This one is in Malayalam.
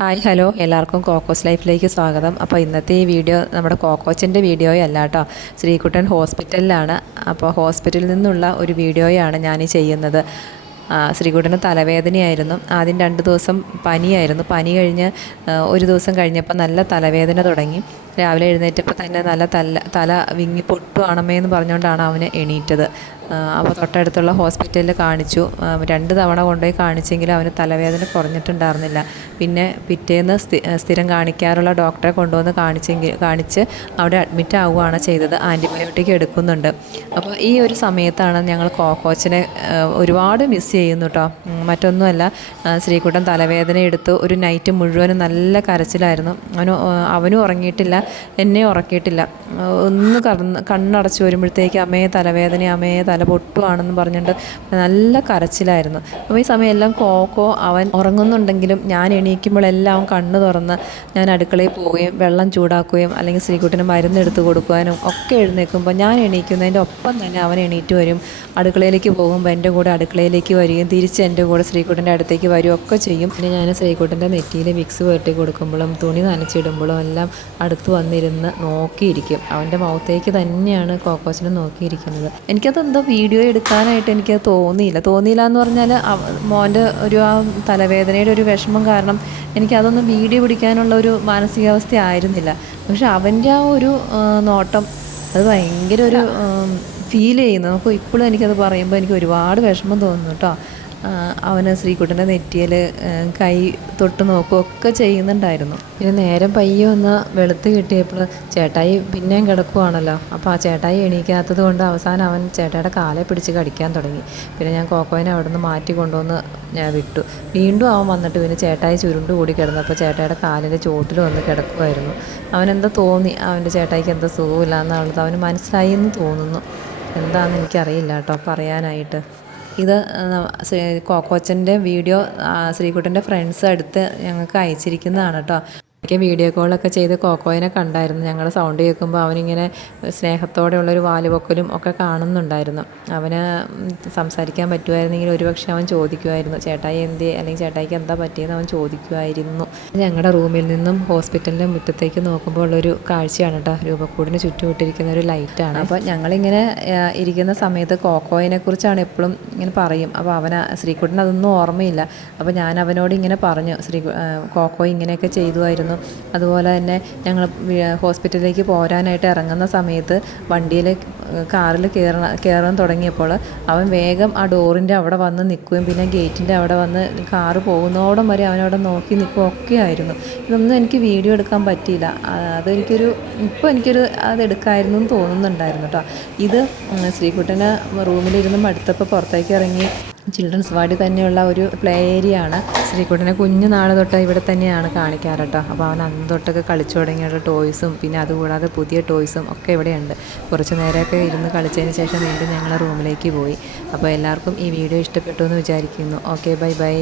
ഹായ് ഹലോ എല്ലാവർക്കും കോക്കോസ് ലൈഫിലേക്ക് സ്വാഗതം. അപ്പോൾ ഇന്നത്തെ ഈ വീഡിയോ നമ്മുടെ കോക്കോച്ചിൻ്റെ വീഡിയോയല്ല കേട്ടോ. ശ്രീകുട്ടൻ ഹോസ്പിറ്റലിലാണ്. അപ്പോൾ ഹോസ്പിറ്റലിൽ നിന്നുള്ള ഒരു വീഡിയോയാണ് ഞാൻ ചെയ്യുന്നത്. ശ്രീകുട്ടന് തലവേദനയായിരുന്നു. ആദ്യം 2 ദിവസം പനിയായിരുന്നു. പനി കഴിഞ്ഞ് ഒരു ദിവസം കഴിഞ്ഞപ്പോൾ നല്ല തലവേദന തുടങ്ങി. രാവിലെ എഴുന്നേറ്റപ്പോൾ തന്നെ നല്ല തല വിങ്ങി പൊട്ടുവാണമേ എന്ന് പറഞ്ഞുകൊണ്ടാണ് അവന് എണീറ്റത്. അപ്പോൾ തൊട്ടടുത്തുള്ള ഹോസ്പിറ്റലിൽ കാണിച്ചു. 2 തവണ കൊണ്ടുപോയി കാണിച്ചെങ്കിലും അവന് തലവേദന കുറഞ്ഞിട്ടുണ്ടായിരുന്നില്ല. പിന്നെ പിറ്റേന്ന് സ്ഥിരം കാണിക്കാറുള്ള ഡോക്ടറെ കൊണ്ടുവന്ന് കാണിച്ച് അവിടെ അഡ്മിറ്റ് ആവുകയാണ് ചെയ്തത്. ആൻറ്റിബയോട്ടിക് എടുക്കുന്നുണ്ട്. അപ്പോൾ ഈ ഒരു സമയത്താണ് ഞങ്ങൾ കോക്കോച്ചിനെ ഒരുപാട് മിസ് ചെയ്യുന്നു കേട്ടോ. മറ്റൊന്നുമല്ല, ശ്രീകുട്ടൻ തലവേദന എടുത്ത് ഒരു നൈറ്റ് മുഴുവനും നല്ല കരച്ചിലായിരുന്നു. അവനും ഉറങ്ങിയിട്ടില്ല, എന്നെ ഉറക്കിയിട്ടില്ല. ഒന്ന് കണ്ണടച്ച് വരുമ്പോഴത്തേക്ക് അമ്മയെ തലവേദന, അമ്മയെ തല പൊട്ടുവാണെന്ന് പറഞ്ഞിട്ട് നല്ല കരച്ചിലായിരുന്നു. അപ്പോൾ ഈ സമയമെല്ലാം കോക്കോ അവൻ ഉറങ്ങുന്നുണ്ടെങ്കിലും ഞാൻ എണീക്കുമ്പോഴെല്ലാം അവൻ കണ്ണ് തുറന്ന് ഞാൻ അടുക്കളയിൽ പോവുകയും വെള്ളം ചൂടാക്കുകയും അല്ലെങ്കിൽ ശ്രീകുട്ടന് മരുന്നെടുത്ത് കൊടുക്കുവാനും ഒക്കെ എഴുന്നേൽക്കുമ്പോൾ ഞാൻ എണീക്കുന്നതിൻ്റെ ഒപ്പം തന്നെ അവൻ എണീറ്റ് വരും. അടുക്കളയിലേക്ക് പോകുമ്പോൾ എൻ്റെ കൂടെ അടുക്കളയിലേക്ക് വരികയും തിരിച്ച് എൻ്റെ കൂടെ ശ്രീകുട്ടൻ്റെ അടുത്തേക്ക് വരികയും ഒക്കെ ചെയ്യും. പിന്നെ ഞാൻ ശ്രീകുട്ടൻ്റെ നെറ്റിയിൽ വിക്സ് പുരട്ടി കൊടുക്കുമ്പോഴും തുണി നനച്ചിടുമ്പോഴും എല്ലാം അടുത്ത് വന്നിരുന്ന് നോക്കിയിരിക്കും. അവൻ്റെ മുഖത്തേക്ക് തന്നെയാണ് കോക്കോച്ചിനെ നോക്കിയിരിക്കുന്നത്. എനിക്കതെന്തോ വീഡിയോ എടുക്കാനായിട്ട് എനിക്കത് തോന്നിയില്ല എന്ന് പറഞ്ഞാൽ മോൻ്റെ ആ തലവേദനയുടെ ഒരു വിഷമം കാരണം എനിക്കതൊന്നും വീഡിയോ പിടിക്കാനുള്ള ഒരു മാനസികാവസ്ഥ ആയിരുന്നില്ല. പക്ഷെ അവൻ്റെ ആ ഒരു നോട്ടം അത് ഭയങ്കര ഒരു ഫീൽ ചെയ്യുന്നു. നമുക്ക് ഇപ്പോഴും എനിക്കത് പറയുമ്പോൾ എനിക്ക് ഒരുപാട് വിഷമം തോന്നുന്നു കേട്ടോ. അവന് ശ്രീകുട്ടൻ്റെ നെറ്റിയിൽ കൈ തൊട്ട് നോക്കുകയൊക്കെ ചെയ്യുന്നുണ്ടായിരുന്നു. പിന്നെ നേരം പയ്യെ ഒന്ന് വെളുത്ത് കിട്ടിയപ്പോൾ ചേട്ടായി പിന്നെയും കിടക്കുവാണല്ലോ. അപ്പോൾ ആ ചേട്ടായി എണീക്കാത്തത് കൊണ്ട് അവസാനം അവൻ ചേട്ടായിയുടെ കാലെ പിടിച്ച് കടിക്കാൻ തുടങ്ങി. പിന്നെ ഞാൻ കോക്കോനെ അവിടെ നിന്ന് മാറ്റി കൊണ്ടുവന്ന് ഞാൻ വിട്ടു. വീണ്ടും അവൻ വന്നിട്ട് പിന്നെ ചേട്ടായി ചുരുണ്ട് കൂടി കിടന്നപ്പോൾ ചേട്ടായിയുടെ കാലിൻ്റെ ചോട്ടിൽ വന്ന് കിടക്കുമായിരുന്നു. അവനെന്താ തോന്നി, അവൻ്റെ ചേട്ടായിക്ക് എന്താ സുഖമില്ല എന്നുള്ളത് അവന് മനസ്സിലായി എന്ന് തോന്നുന്നു. എന്താണെന്ന് എനിക്കറിയില്ല കേട്ടോ പറയാനായിട്ട്. ഇത് കോക്കോച്ചൻ്റെ വീഡിയോ ശ്രീകുട്ടൻ്റെ ഫ്രണ്ട്സ് അടുത്ത് ഞങ്ങൾക്ക് അയച്ചിരിക്കുന്നതാണ് കേട്ടോ. എനിക്ക് വീഡിയോ കോളൊക്കെ ചെയ്ത് കോക്കോയിനെ കണ്ടായിരുന്നു. ഞങ്ങൾ സൗണ്ട് കേൾക്കുമ്പോൾ അവനിങ്ങനെ സ്നേഹത്തോടെയുള്ളൊരു വാലുപൊക്കലും ഒക്കെ കാണുന്നുണ്ടായിരുന്നു. അവന് സംസാരിക്കാൻ പറ്റുമായിരുന്നെങ്കിൽ ഒരുപക്ഷെ അവൻ ചോദിക്കുമായിരുന്നു ചേട്ടായി എന്തേ, അല്ലെങ്കിൽ ചേട്ടായിക്ക് എന്താ പറ്റിയെന്ന് അവൻ ചോദിക്കുമായിരുന്നു. ഞങ്ങളുടെ റൂമിൽ നിന്നും ഹോസ്പിറ്റലിൻ്റെ മുറ്റത്തേക്ക് നോക്കുമ്പോൾ ഉള്ളൊരു കാഴ്ചയാണ് കേട്ടോ. രൂപക്കൂടിന് ചുറ്റുമിട്ടിരിക്കുന്ന ഒരു ലൈറ്റാണ്. അപ്പോൾ ഞങ്ങളിങ്ങനെ ഇരിക്കുന്ന സമയത്ത് കോക്കോയിനെ കുറിച്ചാണ് എപ്പോഴും ഇങ്ങനെ പറയും. അപ്പോൾ ശ്രീകുട്ടൻ അതൊന്നും ഓർമ്മയില്ല. അപ്പോൾ ഞാൻ അവനോട് ഇങ്ങനെ പറഞ്ഞു, കോക്കോ ഇങ്ങനെയൊക്കെ ചെയ്തുമായിരുന്നു. അതുപോലെ തന്നെ ഞങ്ങൾ ഹോസ്പിറ്റലിലേക്ക് പോരാനായിട്ട് ഇറങ്ങുന്ന സമയത്ത് കാറിൽ കയറാൻ തുടങ്ങിയപ്പോൾ അവൻ വേഗം ആ ഡോറിൻ്റെ അവിടെ വന്ന് നിൽക്കുകയും പിന്നെ ഗേറ്റിൻ്റെ അവിടെ വന്ന് കാറ് പോകുന്നോടം വരെ അവനവിടെ നോക്കി നിൽക്കുകയും ഒക്കെ ആയിരുന്നു. ഇതൊന്നും എനിക്ക് വീഡിയോ എടുക്കാൻ പറ്റിയില്ല. ഇപ്പോൾ എനിക്കൊരു അതെടുക്കായിരുന്നു എന്ന് തോന്നുന്നുണ്ടായിരുന്നു കേട്ടോ. ഇത് ശ്രീകുട്ടന് റൂമിലിരുന്ന് മടുത്തപ്പോൾ പുറത്തേക്ക് ഇറങ്ങി ചിൽഡ്രൻസ് വാർഡിൽ തന്നെയുള്ള ഒരു പ്ലേ ഏരിയ ആണ്. ശ്രീകുട്ടനെ കുഞ്ഞു നാൾ തൊട്ട് ഇവിടെ തന്നെയാണ് കാണിക്കാറ് കേട്ടോ. അപ്പോൾ അവൻ അന്ന് തൊട്ടൊക്കെ കളിച്ചു തുടങ്ങിയുള്ള ടോയ്സും പിന്നെ അതുകൂടാതെ പുതിയ ടോയ്സും ഒക്കെ ഇവിടെയുണ്ട്. കുറച്ച് നേരമൊക്കെ ഇരുന്ന് കളിച്ചതിന് ശേഷം വീണ്ടും ഞങ്ങൾ റൂമിലേക്ക് പോയി. അപ്പോൾ എല്ലാവർക്കും ഈ വീഡിയോ ഇഷ്ടപ്പെട്ടു എന്ന് വിചാരിക്കുന്നു. Okay, bye bye.